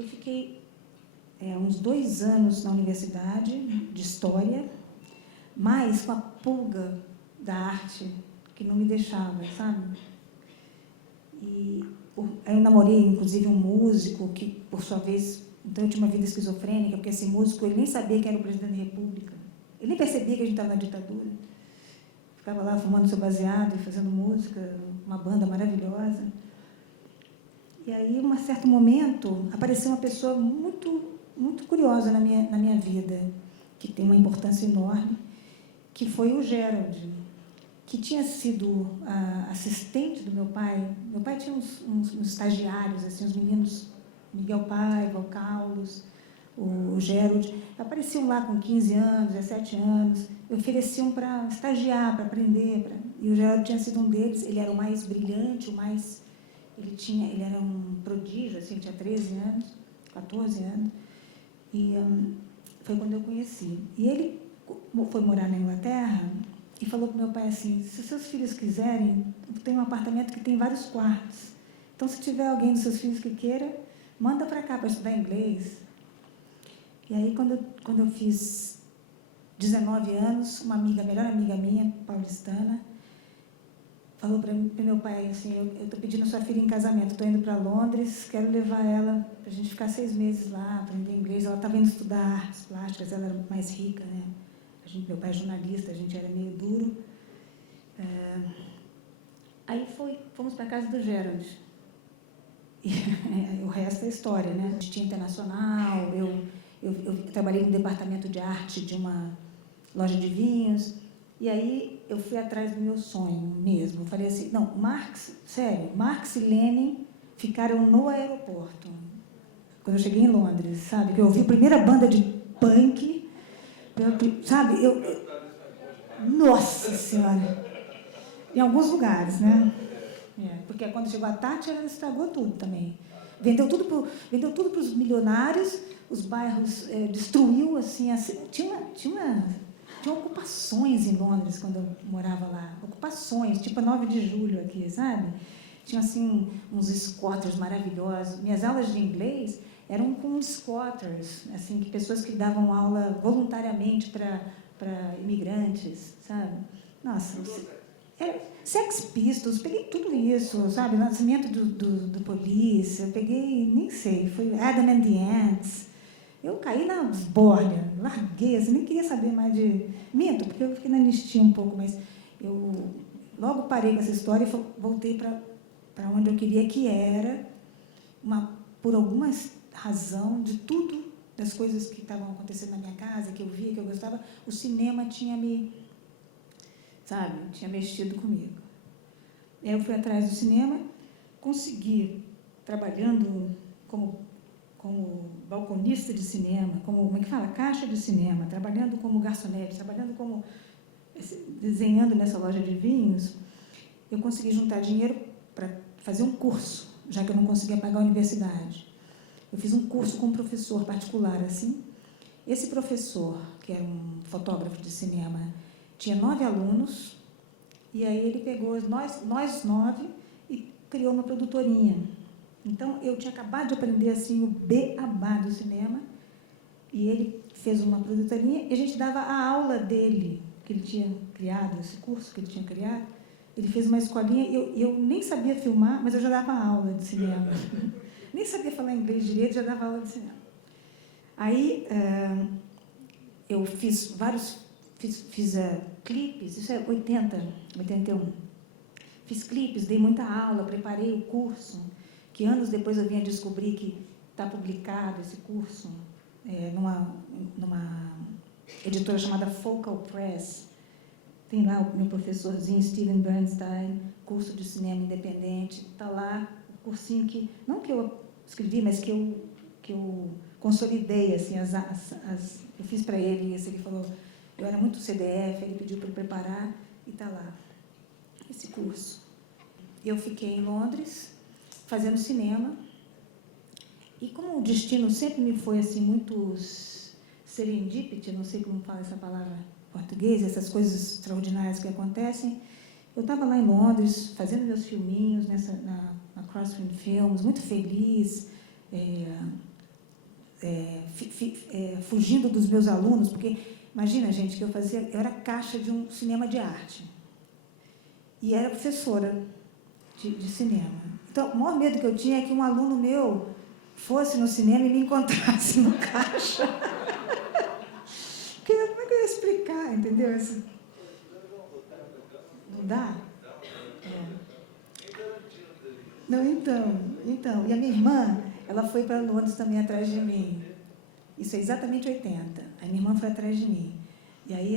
eu fiquei uns 2 anos na universidade de História, mas com a pulga da arte que não me deixava, sabe? E eu namorei, inclusive, um músico que, por sua vez, então eu tinha uma vida esquizofrênica, porque esse músico ele nem sabia que era o presidente da República. Ele nem percebia que a gente estava na ditadura. Ficava lá fumando seu baseado e fazendo música, uma banda maravilhosa. E aí, em um certo momento, apareceu uma pessoa muito, muito curiosa na minha vida, que tem uma importância enorme, que foi o Gerald, que tinha sido assistente do meu pai. Meu pai tinha uns estagiários, assim, os meninos, Miguel Paiva, o Carlos, o Gerald, apareciam lá com 15 anos, 17 anos, ofereciam para estagiar, para aprender. E o Gerald tinha sido um deles, ele era o mais brilhante, ele era um prodígio, assim, ele tinha 13 anos, 14 anos, e foi quando eu conheci. E ele foi morar na Inglaterra e falou para o meu pai assim, se seus filhos quiserem, tem um apartamento que tem vários quartos. Então, se tiver alguém dos seus filhos que queira, manda para cá para estudar inglês. E aí, quando eu fiz 19 anos, uma melhor amiga minha, paulistana, falou para meu pai assim, eu estou pedindo a sua filha em casamento, estou indo para Londres, quero levar ela para a gente ficar 6 meses lá, aprender inglês. Ela estava indo estudar artes plásticas, ela era mais rica, né? Meu pai é jornalista, a gente era meio duro. Aí fomos para a casa do Gerald. E o resto é história, né? Tinha internacional, eu trabalhei no departamento de arte de uma loja de vinhos, e aí eu fui atrás do meu sonho mesmo. Eu falei assim, não, Marx e Lenin ficaram no aeroporto. Quando eu cheguei em Londres, sabe? Que eu ouvi a primeira banda de punk, sabe? Nossa Senhora! Em alguns lugares, né? Porque quando chegou a Tati, ela estragou tudo também. Vendeu tudo para os milionários, os bairros destruiu, assim, tinha ocupações em Londres quando eu morava lá. Ocupações, tipo a 9 de julho aqui, sabe? Tinha, assim, uns squatters maravilhosos. Minhas aulas de inglês eram com squatters, assim, pessoas que davam aula voluntariamente para imigrantes, sabe? Nossa, Sex Pistols, peguei tudo isso, sabe? Nascimento do Police, eu peguei, nem sei, foi Adam and the Ants. Eu caí na bolha, larguei, assim, nem queria saber mais de... Minto, porque eu fiquei na anistia um pouco, mas eu logo parei com essa história e voltei para onde eu queria, que era, por alguma razão, de tudo, das coisas que estavam acontecendo na minha casa, que eu via, que eu gostava, o cinema tinha tinha mexido comigo. Eu fui atrás do cinema, consegui, trabalhando como balconista de cinema, como é que fala? Caixa de cinema, trabalhando como garçonete, desenhando nessa loja de vinhos, eu consegui juntar dinheiro para fazer um curso, já que eu não conseguia pagar a universidade. Eu fiz um curso com um professor particular, assim. Esse professor, que era um fotógrafo de cinema, tinha 9 alunos, e aí ele pegou nós 9 e criou uma produtorinha. Então, eu tinha acabado de aprender assim, o beabá do cinema, e ele fez uma produtorinha, e a gente dava a aula dele, que ele tinha criado, esse curso que ele tinha criado. Ele fez uma escolinha, e eu nem sabia filmar, mas eu já dava aula de cinema. Nem sabia falar inglês direito, já dava aula de cinema. Aí, eu fiz clipes, isso é 81. Fiz clipes, dei muita aula, preparei o curso, que anos depois eu vim a descobrir que está publicado esse curso numa editora chamada Focal Press. Tem lá o meu professorzinho, Steven Bernstein, curso de cinema independente, está lá o cursinho que, não que eu escrevi, mas que eu consolidei, assim, eu fiz para ele, ele falou, eu era muito CDF, ele pediu para eu preparar, e está lá, esse curso. Eu fiquei em Londres, fazendo cinema, e como o destino sempre me foi, assim, muito serendipity, não sei como fala essa palavra em português, essas coisas extraordinárias que acontecem, eu estava lá em Londres, fazendo meus filminhos, na Crosswind Films, muito feliz, fugindo dos meus alunos, porque, imagina, gente, que eu era caixa de um cinema de arte. E era professora de cinema. Então, o maior medo que eu tinha é que um aluno meu fosse no cinema e me encontrasse no caixa. Como é que eu ia explicar, entendeu? Não dá? Não, então. E a minha irmã, ela foi para Londres também atrás de mim. Isso é exatamente 80. A minha irmã foi atrás de mim. E aí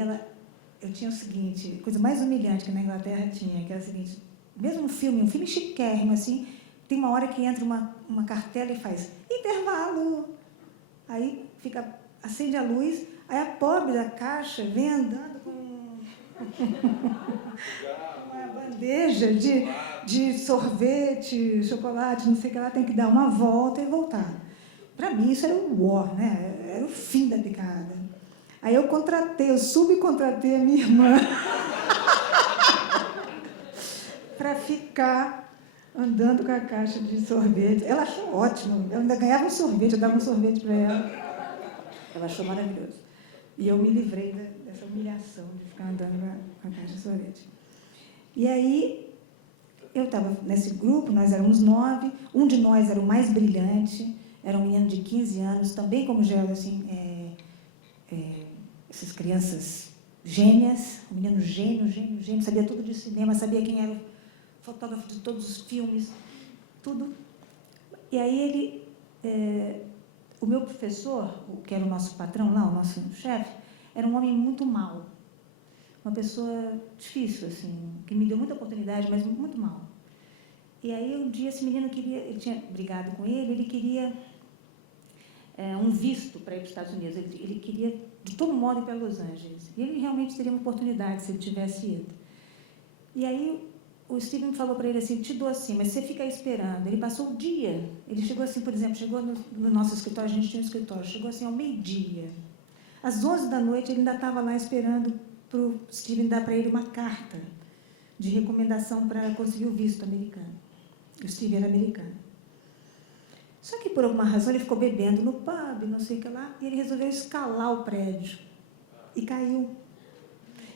eu tinha o seguinte, coisa mais humilhante que na Inglaterra tinha, que era o seguinte, mesmo um filme chiquérrimo, assim, tem uma hora que entra uma cartela e faz intervalo. Aí acende a luz, aí a pobre da caixa vem andando com uma bandeja de sorvete, chocolate, não sei o que, ela tem que dar uma volta e voltar. Para mim, isso era o war, né? Era o fim da picada. Aí eu subcontratei a minha irmã para ficar andando com a caixa de sorvete. Ela achou ótimo. Eu ainda ganhava um sorvete, eu dava um sorvete para ela. Ela achou maravilhoso. E eu me livrei dessa humilhação de ficar andando com a caixa de sorvete. E aí, eu estava nesse grupo, nós éramos 9, um de nós era o mais brilhante, era um menino de 15 anos, também como Geraldo, assim, essas crianças gênias, um menino gênio, sabia tudo de cinema, sabia quem era o fotógrafo de todos os filmes, tudo. E aí o meu professor, que era o nosso patrão lá, o nosso chefe, era um homem muito mau, uma pessoa difícil, assim, que me deu muita oportunidade, mas muito mau. E aí um dia esse menino ele tinha brigado com ele queria um visto para ir para os Estados Unidos, ele queria de todo modo ir para Los Angeles, e ele realmente teria uma oportunidade se ele tivesse ido. E aí o Steven me falou para ele assim, te dou assim, mas você fica aí esperando. Ele passou o dia, ele chegou assim, por exemplo, chegou no nosso escritório, a gente tinha um escritório, chegou assim ao meio-dia. Às 11 da noite ele ainda estava lá esperando para o Steven dar para ele uma carta de recomendação para conseguir o visto americano. O Steven era americano. Só que, por alguma razão, ele ficou bebendo no pub, não sei o que lá, e ele resolveu escalar o prédio. E caiu.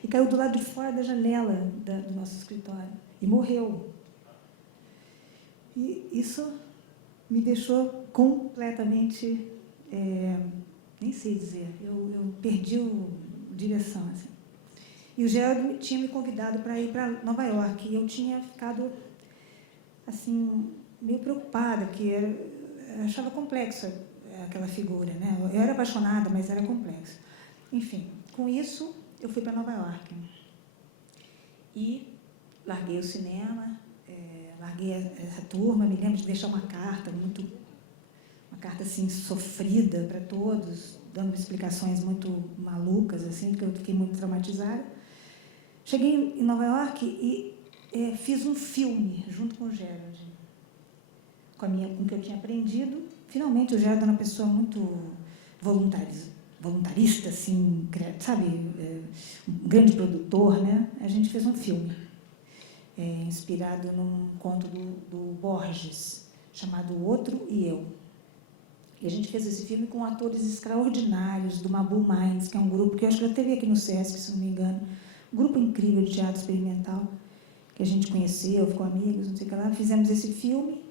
E caiu do lado de fora da janela do nosso escritório. E morreu. E isso me deixou completamente, nem sei dizer, eu perdi a direção. Assim. E o Geraldo tinha me convidado para ir para Nova York, e eu tinha ficado assim, meio preocupada, porque eu achava complexa aquela figura, né? Eu era apaixonada, mas era complexo. Enfim, com isso, eu fui para Nova York. E larguei o cinema, larguei essa turma, me lembro de deixar uma carta assim, sofrida para todos, dando explicações muito malucas, assim, porque eu fiquei muito traumatizada. Cheguei em Nova York e fiz um filme junto com o Gerald, com o que eu tinha aprendido. Finalmente, o Gerald era uma pessoa muito voluntarista, assim, sabe, um grande produtor, né? A gente fez um filme inspirado num conto do Borges, chamado O Outro e Eu. E a gente fez esse filme com atores extraordinários do Mabul Minds, que é um grupo que eu acho que já teve aqui no Sesc, se não me engano, um grupo incrível de teatro experimental, que a gente conheceu, ficou amigos, não sei o que lá. Fizemos esse filme.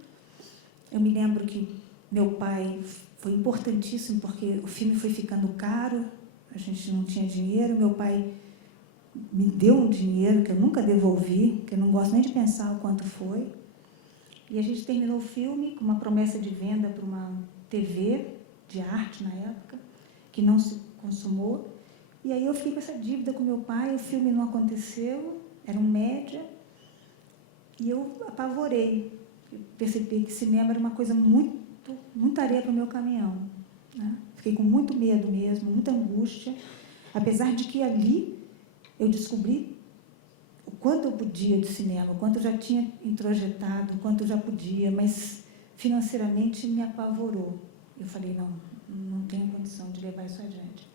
Eu me lembro que meu pai foi importantíssimo, porque o filme foi ficando caro, a gente não tinha dinheiro, meu pai me deu um dinheiro que eu nunca devolvi, que eu não gosto nem de pensar o quanto foi. E a gente terminou o filme com uma promessa de venda para uma TV de arte, na época, que não se consumou. E aí eu fiquei com essa dívida com meu pai, o filme não aconteceu, era um média, e eu apavorei. Eu percebi que cinema era uma coisa muita areia para o meu caminhão. Né? Fiquei com muito medo mesmo, muita angústia, apesar de que ali eu descobri o quanto eu podia de cinema, o quanto eu já tinha introjetado, o quanto eu já podia, mas financeiramente me apavorou. Eu falei, não tenho condição de levar isso adiante.